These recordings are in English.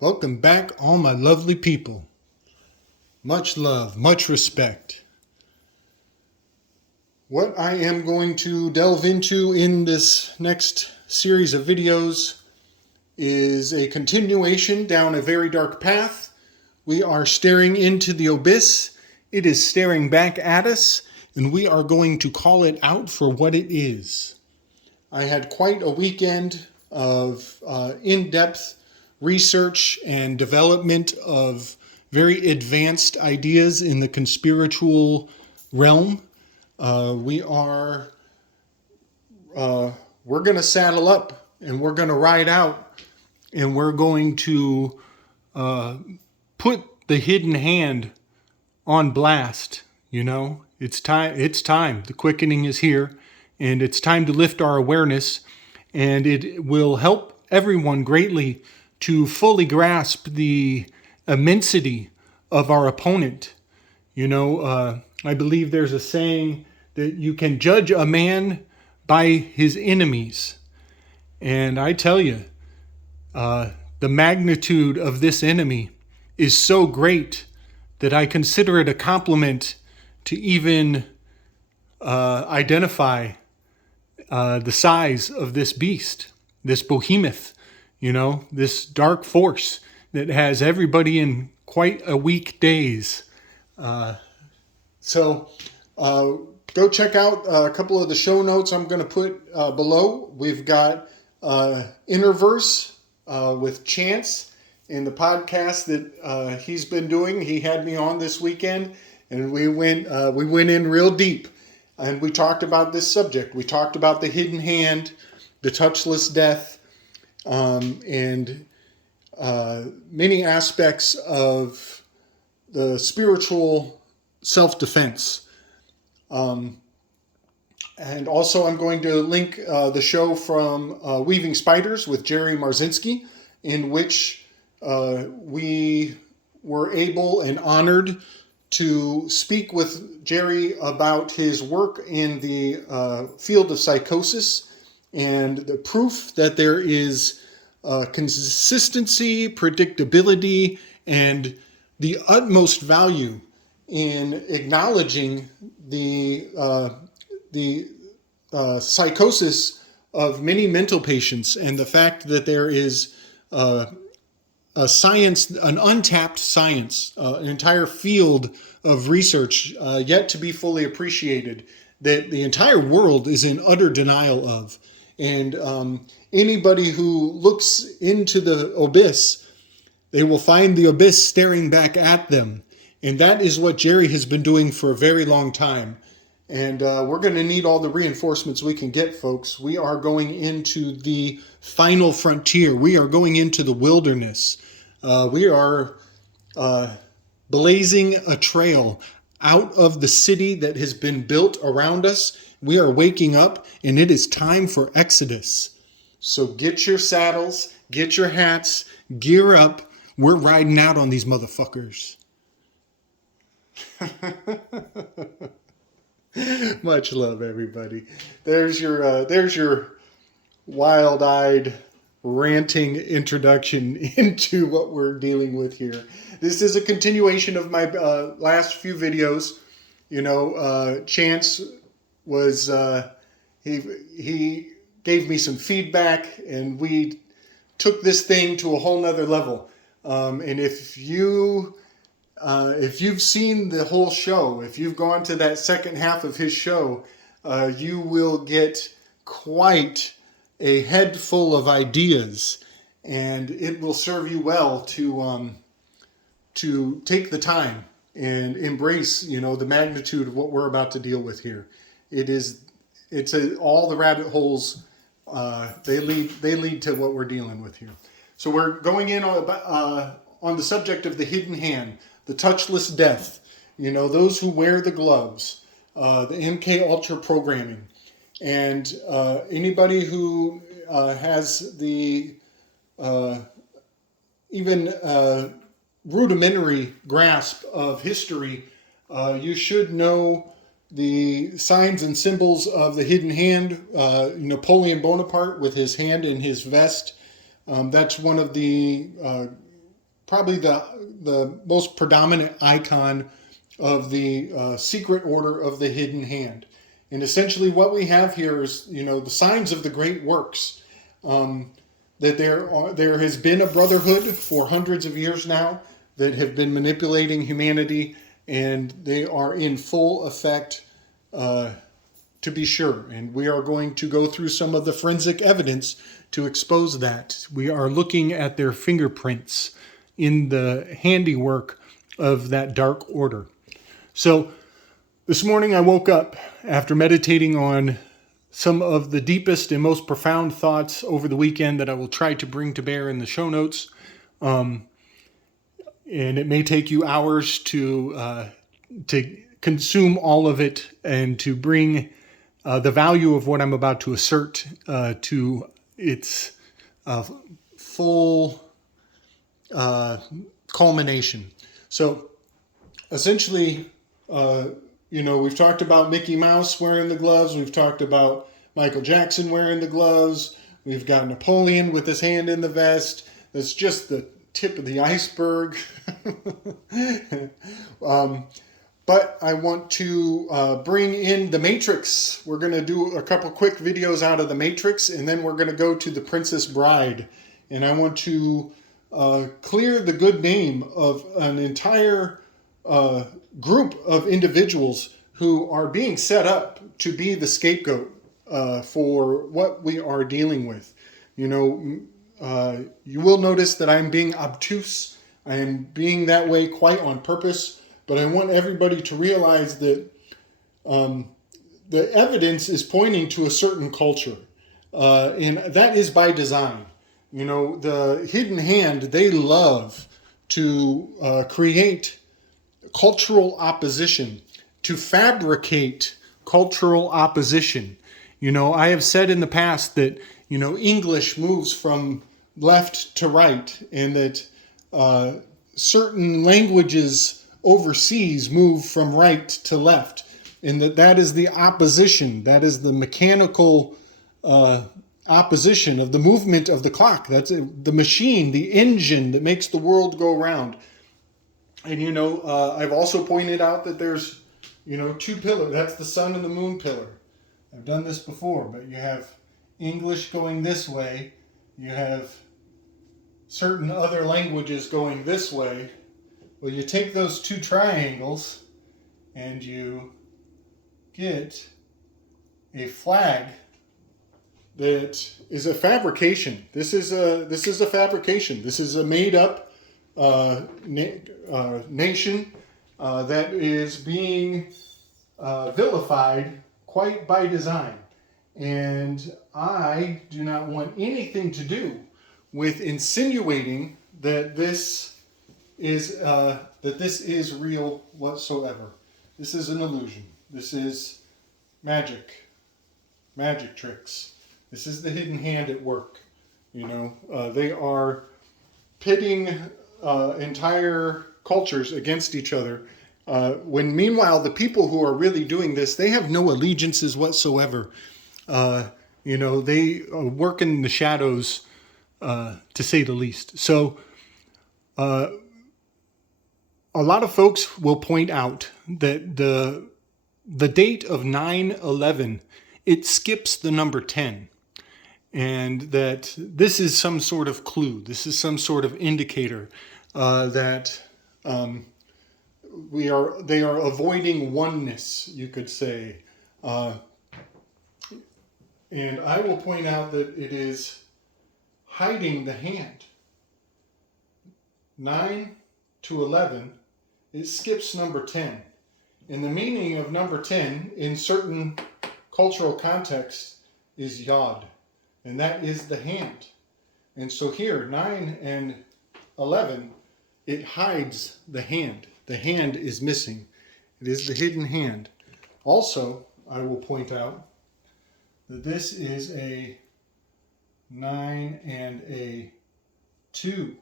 Welcome back, all my lovely people. Much love, much respect. What I am going to delve into in this next series of videos is a continuation down a very dark path. We are staring into the abyss. It is staring back at us, and we are going to call it out for what it is. I had quite a weekend of in-depth research and development of very advanced ideas in the conspiritual realm. We're going to saddle up and we're going to ride out and we're going to put the hidden hand on blast. You know, it's time. The quickening is here, and it's time to lift our awareness, and it will help everyone greatly to fully grasp the immensity of our opponent. You know, I believe there's a saying that you can judge a man by his enemies. And I tell you, the magnitude of this enemy is so great that I consider it a compliment to even identify the size of this beast, this behemoth. You know, this dark force that has everybody in quite a weak daze. So go check out a couple of the show notes I'm going to put below. We've got Interverse with Chance in the podcast that he's been doing. He had me on this weekend, and we went in real deep, and we talked about this subject. We talked about the hidden hand, the touchless death, and many aspects of the spiritual self-defense. And also I'm going to link the show from Weaving Spiders with Jerry Marzinski, in which we were able and honored to speak with Jerry about his work in the field of psychosis and the proof that there is consistency, predictability, and the utmost value in acknowledging the psychosis of many mental patients, and the fact that there is a science, an untapped science, an entire field of research yet to be fully appreciated, that the entire world is in utter denial of. And anybody who looks into the abyss, they will find the abyss staring back at them. And that is what Jerry has been doing for a very long time. And we're going to need all the reinforcements we can get, folks. We are going into the final frontier. We are going into the wilderness. We are blazing a trail out of the city that has been built around us. We are waking up, and it is time for Exodus. So get your saddles, get your hats, gear up. We're riding out on these motherfuckers. Much love, everybody. There's your wild-eyed, ranting introduction into what we're dealing with here. This is a continuation of my last few videos. You know, Chance was he gave me some feedback, and we took this thing to a whole nother level. And if you've seen the whole show, if you've gone to that second half of his show, you will get quite a head full of ideas, and it will serve you well to take the time and embrace, you know, the magnitude of what we're about to deal with here. All the rabbit holes. They lead to what we're dealing with here. So we're going in on the subject of the hidden hand, the touchless death. You know, those who wear the gloves, the MK Ultra programming, and anybody who has the even rudimentary grasp of history, you should know the signs and symbols of the hidden hand. Napoleon Bonaparte with his hand in his vest. That's one of the probably the most predominant icon of the secret order of the hidden hand. And essentially what we have here is, the signs of the great works. That there has been a brotherhood for hundreds of years now that have been manipulating humanity, and they are in full effect, to be sure. And we are going to go through some of the forensic evidence to expose that. We are looking at their fingerprints in the handiwork of that dark order. So this morning I woke up after meditating on some of the deepest and most profound thoughts over the weekend that I will try to bring to bear in the show notes. And it may take you hours to consume all of it and to bring the value of what I'm about to assert to its full culmination. So essentially, we've talked about Mickey Mouse wearing the gloves. We've talked about Michael Jackson wearing the gloves. We've got Napoleon with his hand in the vest. That's just the tip of the iceberg. But I want to bring in the Matrix. We're going to do a couple quick videos out of the Matrix, and then we're going to go to the Princess Bride. And I want to clear the good name of an entire group of individuals who are being set up to be the scapegoat for what we are dealing with. You will notice that I'm being obtuse. I am being that way quite on purpose, but I want everybody to realize that the evidence is pointing to a certain culture, and that is by design. The hidden hand, they love to create cultural opposition, to fabricate cultural opposition. I have said in the past that, English moves from left to right, and that certain languages overseas move from right to left, and that is the opposition. That is the mechanical opposition of the movement of the clock. That's the machine, the engine that makes the world go round. And, I've also pointed out that there's, two pillars. That's the sun and the moon pillar. I've done this before, but you have English going this way. You have certain other languages going this way. Well, you take those two triangles and you get a flag that is a fabrication. This is a fabrication. This is a made-up nation that is being vilified quite by design. And I do not want anything to do with insinuating that this is real whatsoever. This is an illusion. This is magic tricks. This is the hidden hand at work. They are pitting entire cultures against each other. When meanwhile, the people who are really doing this, they have no allegiances whatsoever. They work in the shadows, to say the least. So, a lot of folks will point out that the date of 9/11, it skips the number 10. And that this is some sort of clue. This is some sort of indicator that they are avoiding oneness, you could say. And I will point out that it is hiding the hand. 9 to 11, it skips number 10. And the meaning of number 10 in certain cultural contexts is yod. And that is the hand. And so here, 9 and 11, it hides the hand. The hand is missing. It is the hidden hand. Also, I will point out that this is a 9 and a 2.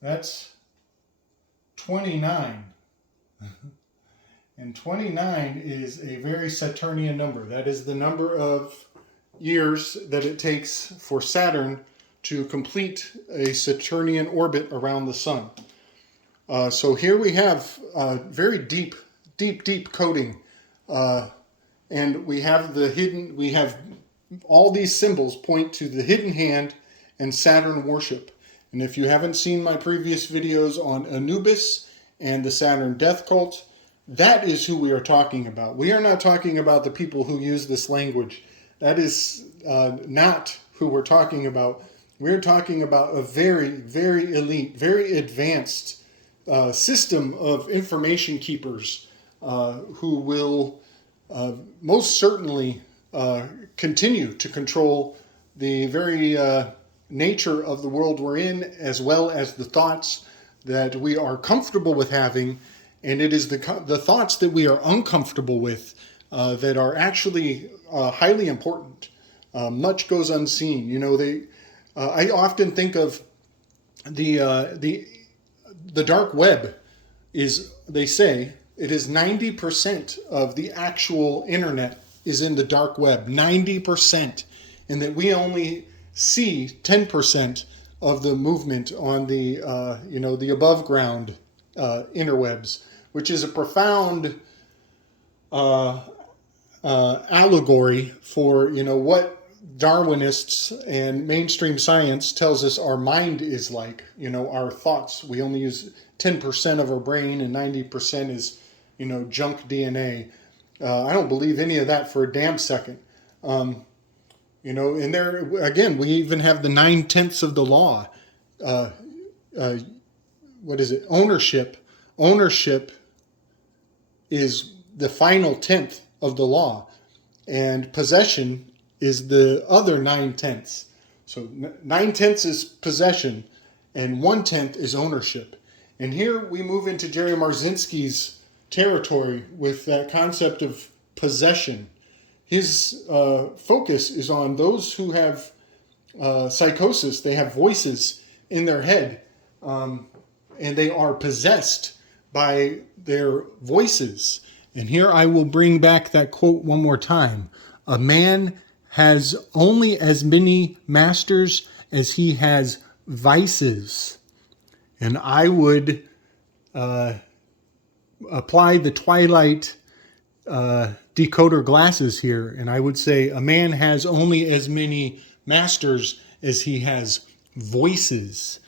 That's 29. And 29 is a very Saturnian number. That is the number of years that it takes for Saturn to complete a Saturnian orbit around the sun. So here we have very deep coding, and we have all these symbols point to the hidden hand and Saturn worship. And if you haven't seen my previous videos on Anubis and the Saturn death cult, that is who we are talking about. We are not talking about the people who use this language. That is not who we're talking about. We're talking about a very, very elite, very advanced system of information keepers who will most certainly continue to control the very nature of the world we're in, as well as the thoughts that we are comfortable with having. And it is the thoughts that we are uncomfortable with that are actually highly important. Much goes unseen. You know, I often think of the dark web is, they say, it is 90% of the actual internet is in the dark web, 90%, and that we only see 10% of the movement on the the above ground interwebs, which is a profound allegory for what Darwinists and mainstream science tells us our mind is like. Our thoughts. We only use 10% of our brain, and 90% is junk DNA. I don't believe any of that for a damn second. And there again, we even have the 9/10 of the law. What is it? Ownership is the final 10th of the law, and possession is the other 9/10. So 9/10 is possession, and 1/10 is ownership. And here we move into Jerry Marzinski's territory with that concept of possession. His focus is on those who have psychosis. They have voices in their head, and they are possessed by their voices. And here I will bring back that quote one more time. A man has only as many masters as he has vices. And I would apply the Twilight decoder glasses here, and I would say a man has only as many masters as he has voices.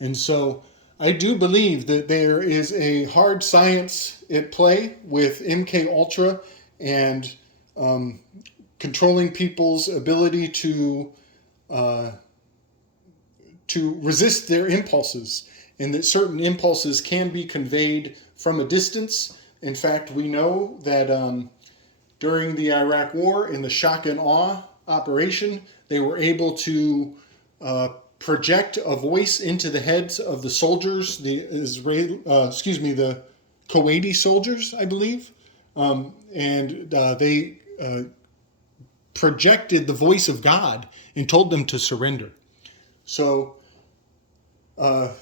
And so I do believe that there is a hard science at play with MK Ultra and controlling people's ability to resist their impulses, and that certain impulses can be conveyed from a distance. In fact, we know that during the Iraq War, in the shock and awe operation, they were able to project a voice into the heads of the soldiers, the Kuwaiti soldiers, I believe, and they projected the voice of God and told them to surrender. So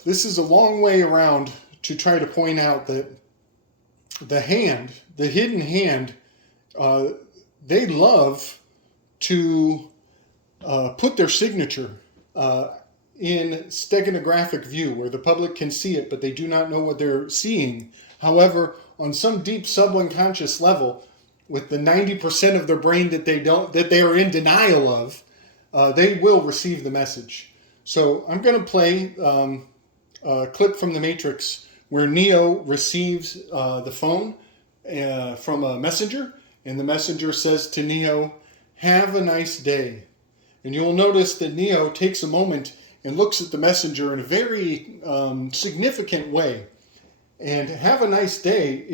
this is a long way around to try to point out that the hidden hand, they love to put their signature in steganographic view, where the public can see it, but they do not know what they're seeing. However, on some deep subunconscious level, with the 90% of their brain that they are in denial of, they will receive the message. So I'm going to play a clip from The Matrix where Neo receives the phone from a messenger, and the messenger says to Neo, "Have a nice day." And you'll notice that Neo takes a moment and looks at the messenger in a very significant way. And "have a nice day"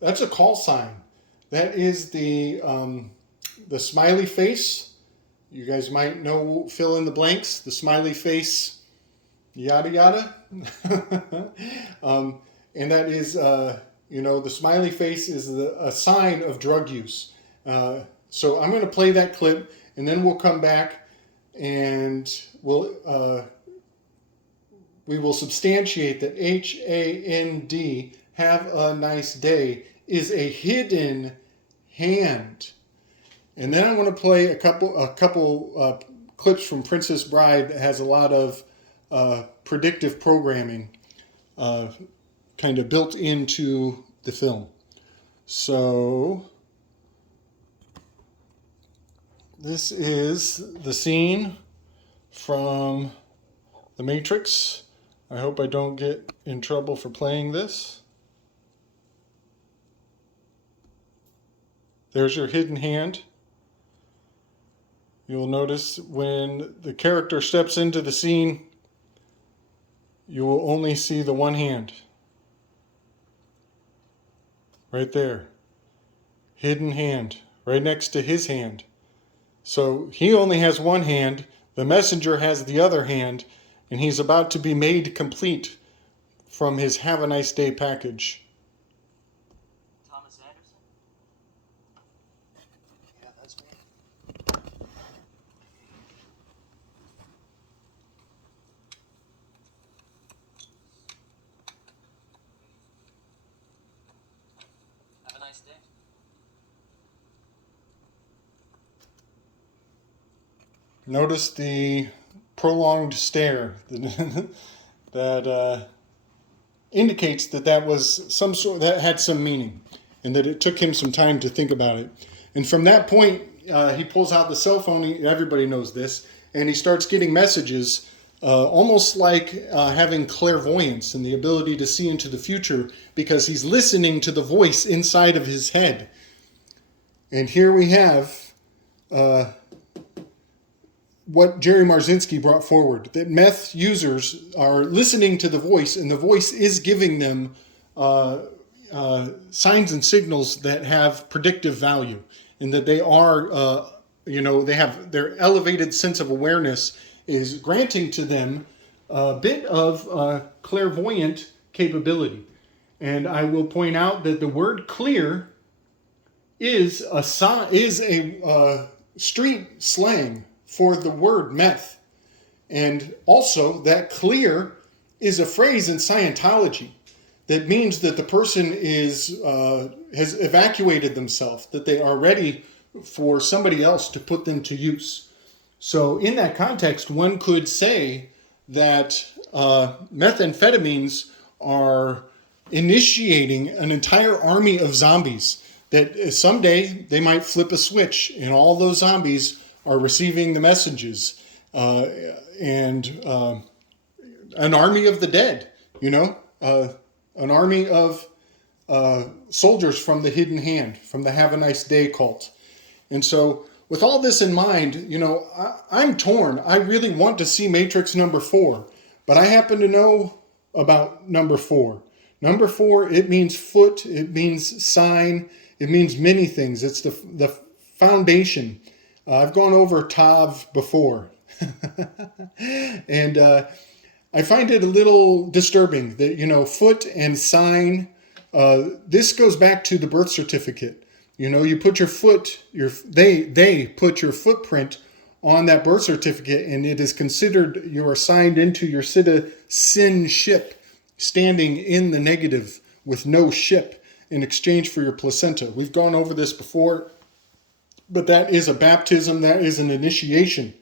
that's a call sign. That is the smiley face. You guys might know, fill in the blanks. The smiley face, yada yada. And that is, the smiley face is a sign of drug use. So I'm going to play that clip, and then we'll come back and we will substantiate that HAND, have a nice day, is a hidden hand. And then I'm going to play a couple clips from Princess Bride that has a lot of predictive programming kind of built into the film. So this is the scene from The Matrix. I hope I don't get in trouble for playing this. There's your hidden hand. You'll notice when the character steps into the scene, you will only see the one hand. Right there. Hidden hand. Right next to his hand. So he only has one hand. The messenger has the other hand. And he's about to be made complete from his Have a Nice Day package. Thomas Anderson? Yeah, that's me. Have a nice day. Notice the prolonged stare that indicates that was some sort that had some meaning, and that it took him some time to think about it. And from that point, he pulls out the cell phone. Everybody knows this, and he starts getting messages, almost like having clairvoyance and the ability to see into the future, because he's listening to the voice inside of his head. And here we have what Jerry Marzinsky brought forward, that meth users are listening to the voice, and the voice is giving them signs and signals that have predictive value, and that they are, they have their elevated sense of awareness is granting to them a bit of clairvoyant capability. And I will point out that the word clear is a street slang for the word meth. And also that clear is a phrase in Scientology that means that the person has evacuated themselves, that they are ready for somebody else to put them to use. So in that context, one could say that methamphetamines are initiating an entire army of zombies, that someday they might flip a switch and all those zombies are receiving the messages, and an army of the dead, an army of soldiers from the hidden hand, from the Have a Nice Day cult. And so with all this in mind, I'm torn. I really want to see Matrix number 4, but I happen to know about number 4. Number 4, it means foot, it means sign, it means many things. It's the foundation. I've gone over Tav before, and I find it a little disturbing that, foot and sign, this goes back to the birth certificate. You put your foot, they put your footprint on that birth certificate, and it is considered you are signed into your citizenship, standing in the negative with no ship in exchange for your placenta. We've gone over this before. But that is a baptism, that is an initiation.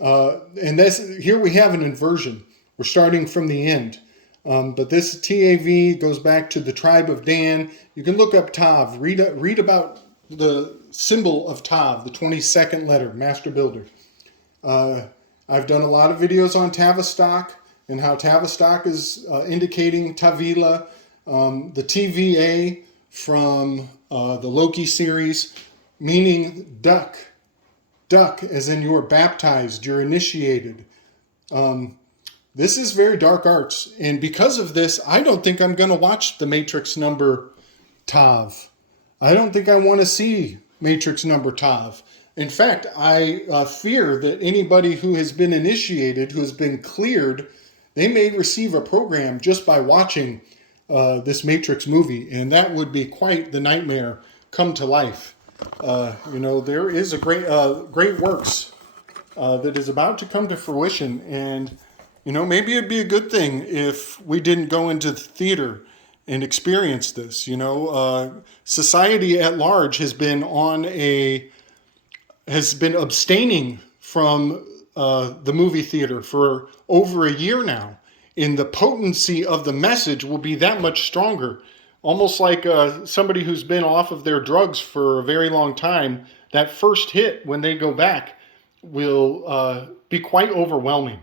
And here we have an inversion. We're starting from the end. But this TAV goes back to the tribe of Dan. You can look up Tav. Read about the symbol of Tav, the 22nd letter, Master Builder. I've done a lot of videos on Tavistock and how Tavistock is indicating Tavila. The TVA from the Loki series, meaning duck as in you're baptized, you're initiated. This is very dark arts, and because of this, I don't think I'm going to watch the Matrix number Tav. I don't think I want to see Matrix number Tav. In fact, I fear that anybody who has been initiated, who has been cleared, they may receive a program just by watching this Matrix movie, and that would be quite the nightmare come to life. There is a great works that is about to come to fruition, and maybe it'd be a good thing if we didn't go into the theater and experience this. Society at large has been abstaining from the movie theater for over a year now. And the potency of the message will be that much stronger. Almost like somebody who's been off of their drugs for a very long time, that first hit when they go back will be quite overwhelming.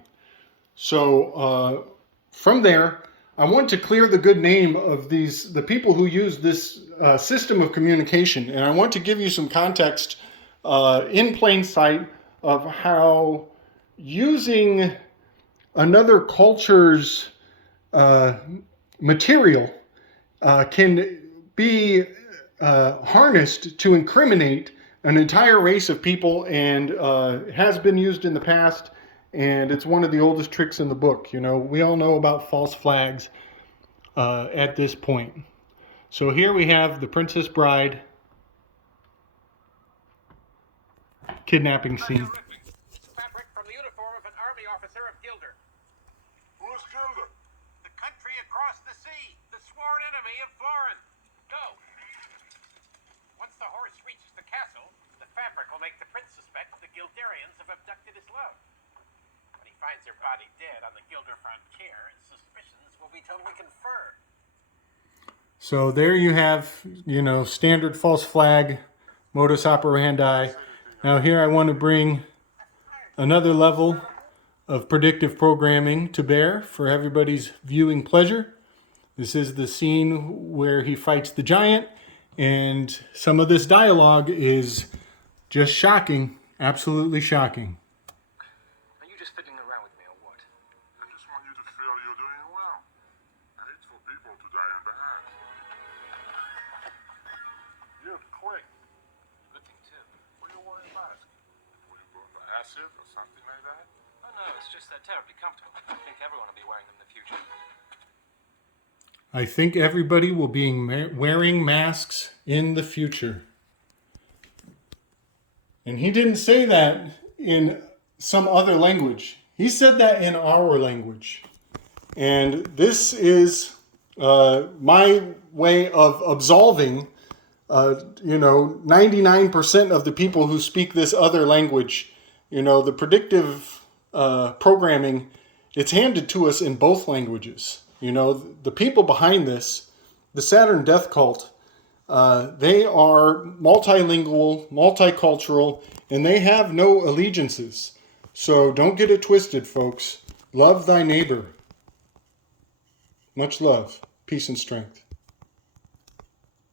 So from there, I want to clear the good name of the people who use this system of communication. And I want to give you some context in plain sight of how using another culture's material can be harnessed to incriminate an entire race of people, and has been used in the past, and it's one of the oldest tricks in the book. You know, we all know about false flags at this point. So here we have the Princess Bride kidnapping scene. Fabric from the uniform of an army officer of Gilder. Who's Gilder? The country across the sea, the sworn enemy of Florin. Go. Once the horse reaches the castle, the fabric will make the prince suspect the Gilderians have abducted his love. When he finds her body dead on the Gilder frontier, his suspicions will be totally confirmed. So there you have, you know, standard false flag modus operandi. Now here I want to bring another level of predictive programming to bear for everybody's viewing pleasure. This is the scene where he fights the giant, and some of this dialogue is just shocking, absolutely shocking. Are you just fiddling around with me or what? I just want you to feel you're doing well. I hate for people to die in bad. You're quick. Good thing too. Were you wearing a mask? Were you going for acid or something like that? Oh no, it's just they're terribly comfortable. I think everyone will be wearing them in the future. I think everybody will be wearing masks in the future. And he didn't say that in some other language. He said that in our language. And this is my way of absolving 99% of the people who speak this other language. You know, the predictive programming, it's handed to us in both languages. You know, the people behind this, the Saturn Death Cult, they are multilingual, multicultural, and they have no allegiances. So don't get it twisted, folks. Love thy neighbor. Much love, peace, and strength.